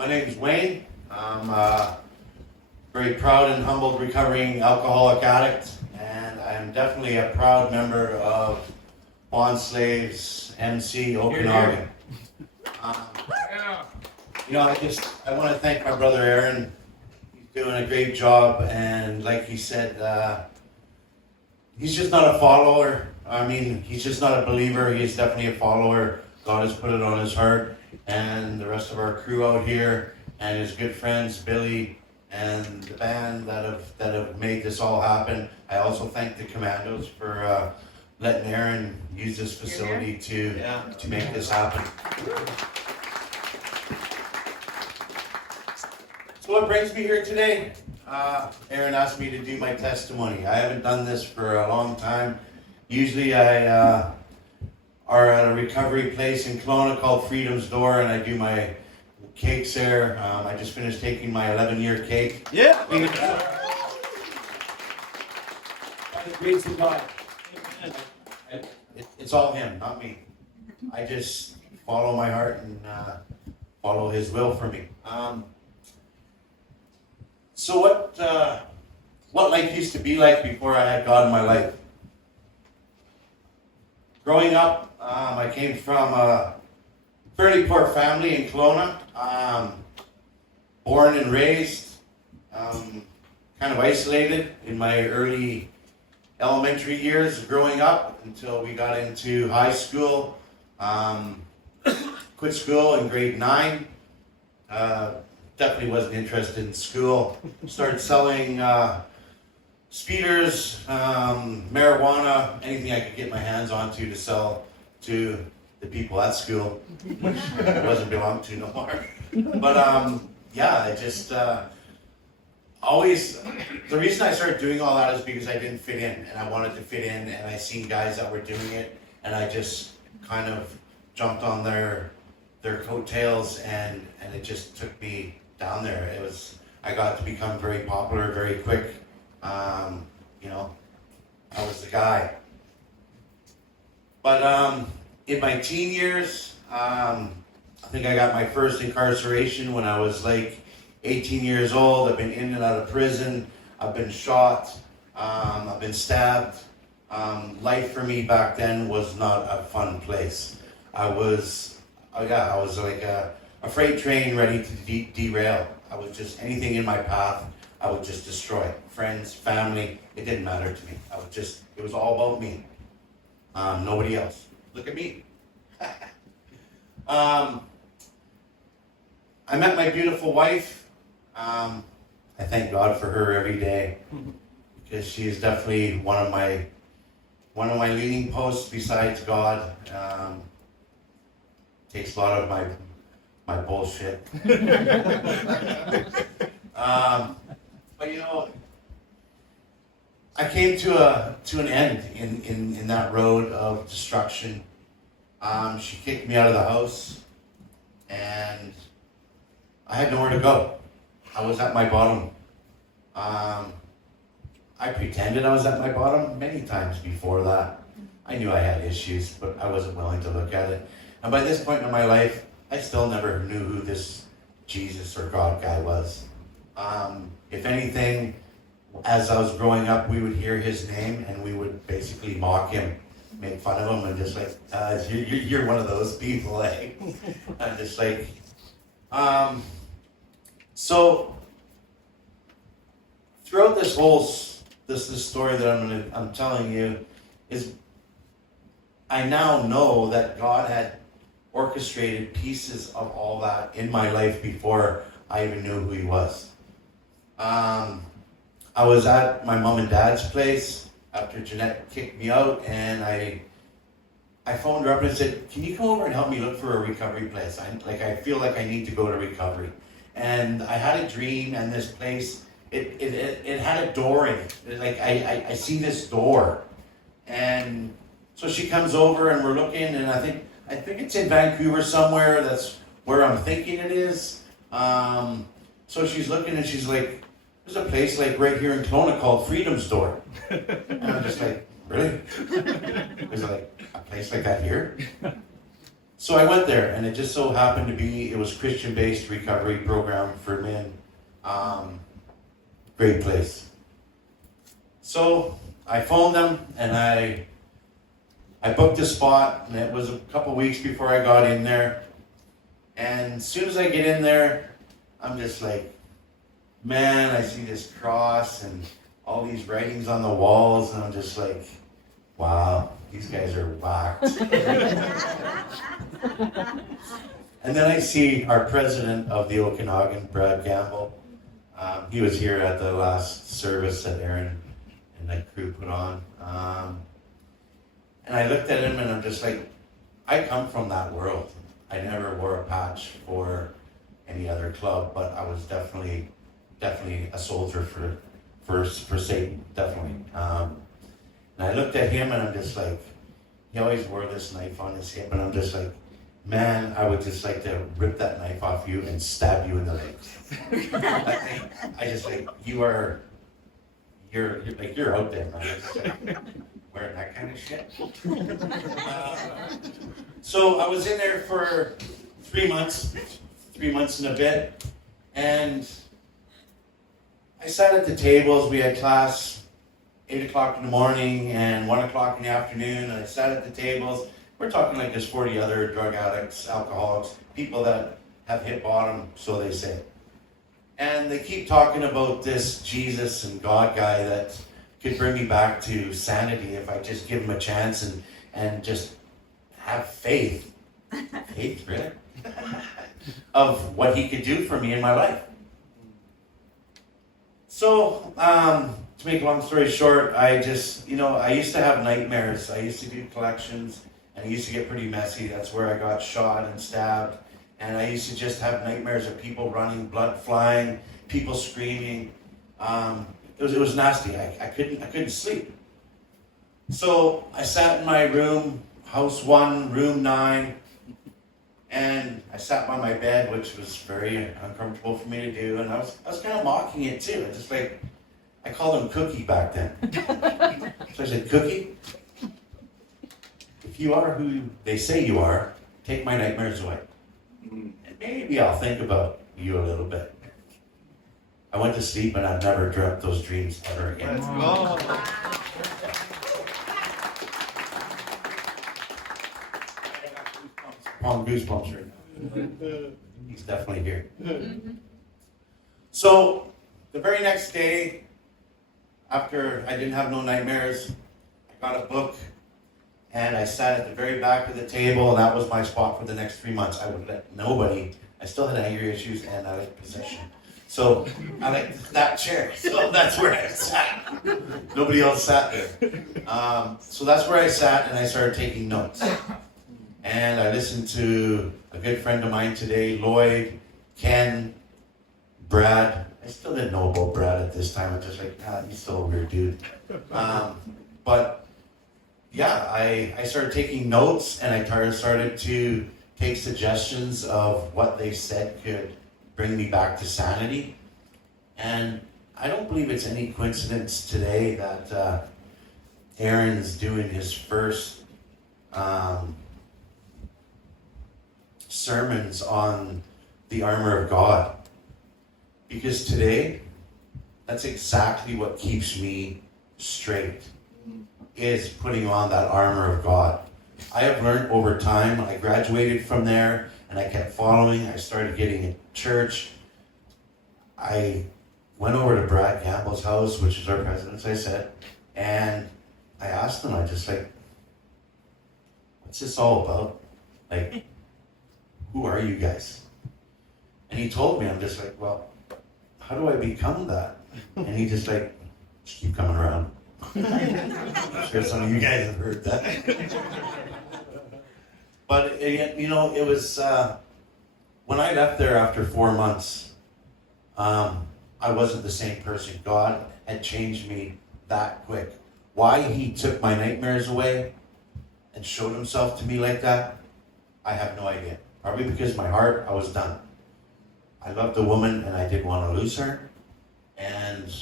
My name is Wayne. I'm a very proud and humbled recovering alcoholic addict, and I'm definitely a proud member of Bond Slaves MC Okanagan. I want to thank my brother Aaron. He's doing a great job, and like he said, he's just not a follower. He's just not a believer. He's definitely a follower. God has put it on his heart, and the rest of our crew out here, and his good friends Billy and the band that have made this all happen. I also thank the Commandos for letting Aaron use this facility to make this happen. So what brings me here today? Aaron asked me to do my testimony. I haven't done this for a long time. Usually I are at a recovery place in Kelowna called Freedom's Door, and I do my cakes there. I just finished taking my 11-year cake. Yeah. By the grace of God. It's all him, not me. I just follow my heart and follow his will for me. So what life used to be like before I had God in my life? Growing up, I came from a fairly poor family in Kelowna. Born and raised, kind of isolated in my early elementary years growing up until we got into high school. Quit school in grade 9. Definitely wasn't interested in school. Started selling speeders, marijuana, anything I could get my hands onto to sell to the people at school, which I wasn't belonged to no more. But I just always, the reason I started doing all that is because I didn't fit in, and I wanted to fit in, and I seen guys that were doing it, and I just kind of jumped on their coattails, and it just took me down there. I got to become very popular very quick. I was the guy. But in my teen years, I think I got my first incarceration when I was like 18 years old. I've been in and out of prison. I've been shot. I've been stabbed. Life for me back then was not a fun place. I was like a freight train ready to derail. I was just, anything in my path, I would just destroy. Friends, family, it didn't matter to me. It was all about me. Nobody else. Look at me. I met my beautiful wife. I thank God for her every day, because she is definitely one of my leading posts besides God. Takes a lot of my bullshit. But I came to an end in that road of destruction. She kicked me out of the house, and I had nowhere to go. I was at my bottom. I pretended I was at my bottom many times before that. I knew I had issues, but I wasn't willing to look at it. And by this point in my life, I still never knew who this Jesus or God guy was. If anything, as I was growing up, we would hear his name and we would basically mock him, make fun of him, and just like, you're one of those people, eh? I'm just like, so throughout this whole this story that I'm telling you is, I now know that God had orchestrated pieces of all that in my life before I even knew who he was. I was at my mom and dad's place after Jeanette kicked me out, and I phoned her up and said, can you come over and help me look for a recovery place? I feel like I need to go to recovery. And I had a dream, and this place, it had a door in it. I see this door. And so she comes over and we're looking, and I think it's in Vancouver somewhere. That's where I'm thinking it is. So she's looking and she's like, there's a place like right here in Kelowna called Freedom's Door. And I'm just like, really? There's like a place like that here? So I went there, and it just so happened to be, it was Christian-based recovery program for men. Great place. So I phoned them, and I booked a spot, and it was a couple weeks before I got in there. And as soon as I get in there, I'm just like, man, I see this cross and all these writings on the walls, and I'm just like, wow, these guys are whacked. And then I see our president of the Okanagan, Brad Gamble. He was here at the last service that Aaron and the crew put on. And I looked at him, and I'm just like, I come from that world. I never wore a patch for any other club, but I was definitely a soldier for Satan, definitely. And I looked at him, and I'm just like, he always wore this knife on his hip, and I'm just like, man, I would just like to rip that knife off you and stab you in the legs. I just like, you're out there, man. Just, like, wearing that kind of shit. So I was in there for 3 months and a bit, and I sat at the tables. We had class 8 o'clock in the morning and 1 o'clock in the afternoon, and I sat at the tables. We're talking like there's 40 other drug addicts, alcoholics, people that have hit bottom, so they say. And they keep talking about this Jesus and God guy that could bring me back to sanity if I just give him a chance and just have faith. Faith, really? Of what he could do for me in my life. So, to make a long story short, I used to have nightmares. I used to do collections, and I used to get pretty messy. That's where I got shot and stabbed. And I used to just have nightmares of people running, blood flying, people screaming. It was nasty. I couldn't sleep. So I sat in my room, house 1, room 9, and I sat by my bed, which was very uncomfortable for me to do. And I was kind of mocking it too. I called him Cookie back then. So I said, Cookie, if you are who they say you are, take my nightmares away. And maybe I'll think about you a little bit. I went to sleep, and I've never dreamt those dreams ever again. Let's go. Goosebumps right now. He's definitely here. So the very next day, after I didn't have no nightmares, I got a book, and I sat at the very back of the table, and that was my spot for the next 3 months. I would let nobody. I still had anger issues, and I liked possession. So I liked that chair. So that's where I sat. Nobody else sat there. So that's where I sat, and I started taking notes. And I listened to a good friend of mine today, Lloyd, Ken, Brad. I still didn't know about Brad at this time. I'm just like, he's still a weird dude. But yeah, I started taking notes, and I started to take suggestions of what they said could bring me back to sanity. And I don't believe it's any coincidence today that Aaron's doing his first sermons on the armor of God. Because today, that's exactly what keeps me straight, is putting on that armor of God. I have learned over time. I graduated from there, and I kept following. I started getting in church. I went over to Brad Campbell's house, which is our president, as I said, and I asked him, what's this all about? Like, who are you guys? And he told me. I'm just like, well, how do I become that? And he just like, just keep coming around. I'm sure some of you guys have heard that. But, it was, when I left there after 4 months, I wasn't the same person. God had changed me that quick. Why he took my nightmares away and showed himself to me like that, I have no idea. Probably because my heart, I was done. I loved the woman, and I didn't want to lose her. And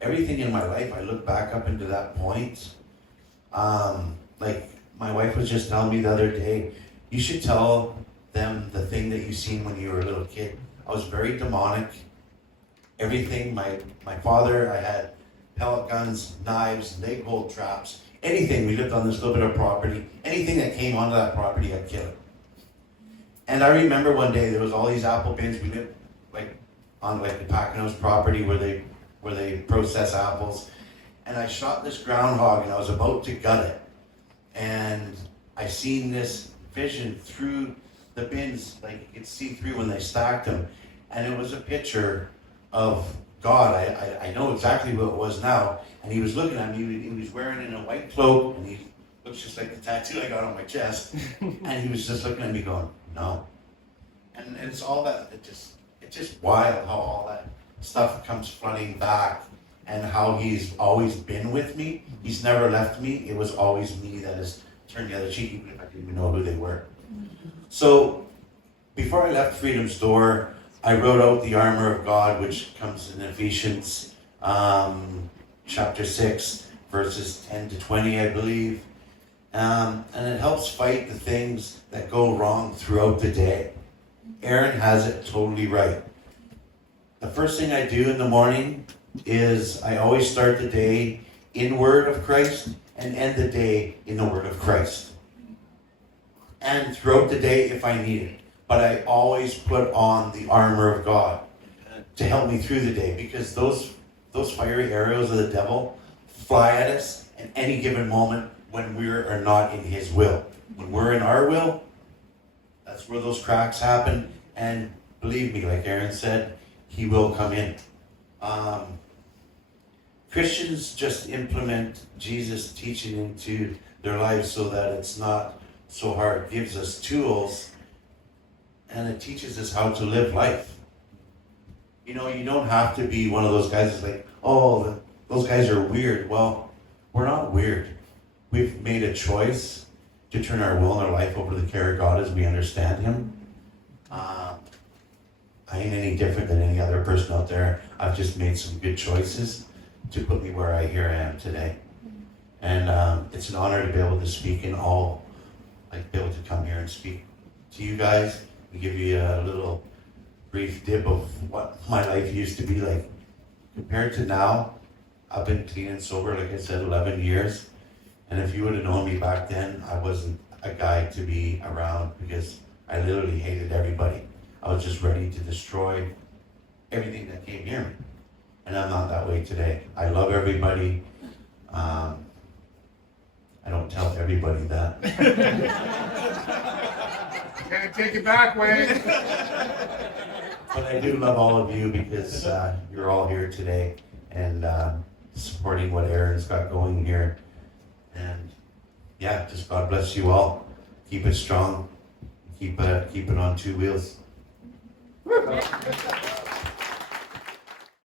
everything in my life, I look back up into that point, like my wife was just telling me the other day, you should tell them the thing that you seen when you were a little kid. I was very demonic. Everything, my father, I had pellet guns, knives, leg hold traps, anything. We lived on this little bit of property. Anything that came onto that property, I'd kill it. And I remember one day there was all these apple bins. We lived on the Packino's property where they process apples. And I shot this groundhog and I was about to gut it. And I seen this vision through the bins, like you could see through when they stacked them. And it was a picture of God. I know exactly what it was now. And he was looking at me. He was wearing in a white cloak, and he looks just like the tattoo I got on my chest. And he was just looking at me going, no. And it's all that, it's just wild how all that stuff comes flooding back, and how he's always been with me. He's never left me. It was always me that has turned the other cheek, even if I didn't even know who they were. So before I left Freedom's Door, I wrote out the armor of God, which comes in Ephesians chapter 6, verses 10 to 20, I believe. And it helps fight the things that go wrong throughout the day. Aaron has it totally right. The first thing I do in the morning is I always start the day in Word of Christ and end the day in the Word of Christ. And throughout the day if I need it. But I always put on the armor of God to help me through the day, because those fiery arrows of the devil fly at us at any given moment when we are not in his will. When we're in our will, that's where those cracks happen. And believe me, like Aaron said, he will come in. Christians just implement Jesus' teaching into their lives so that it's not so hard. It gives us tools, and it teaches us how to live life. You know, you don't have to be one of those guys that's like, oh, those guys are weird. Well, we're not weird. We've made a choice to turn our will and our life over to the care of God as we understand him. I ain't any different than any other person out there. I've just made some good choices to put me where here I am today. And it's an honor to be able to speak in all, like be able to come here and speak to you guys and give you a little brief dip of what my life used to be like. Compared to now, I've been clean and sober, like I said, 11 years. And if you would have known me back then, I wasn't a guy to be around, because I literally hated everybody. I was just ready to destroy everything that came near me. And I'm not that way today. I love everybody. I don't tell everybody that. Can't take it back, Wayne. But I do love all of you, because you're all here today and supporting what Aaron's got going here. And yeah, just God bless you all. Keep it strong. Keep it on two wheels.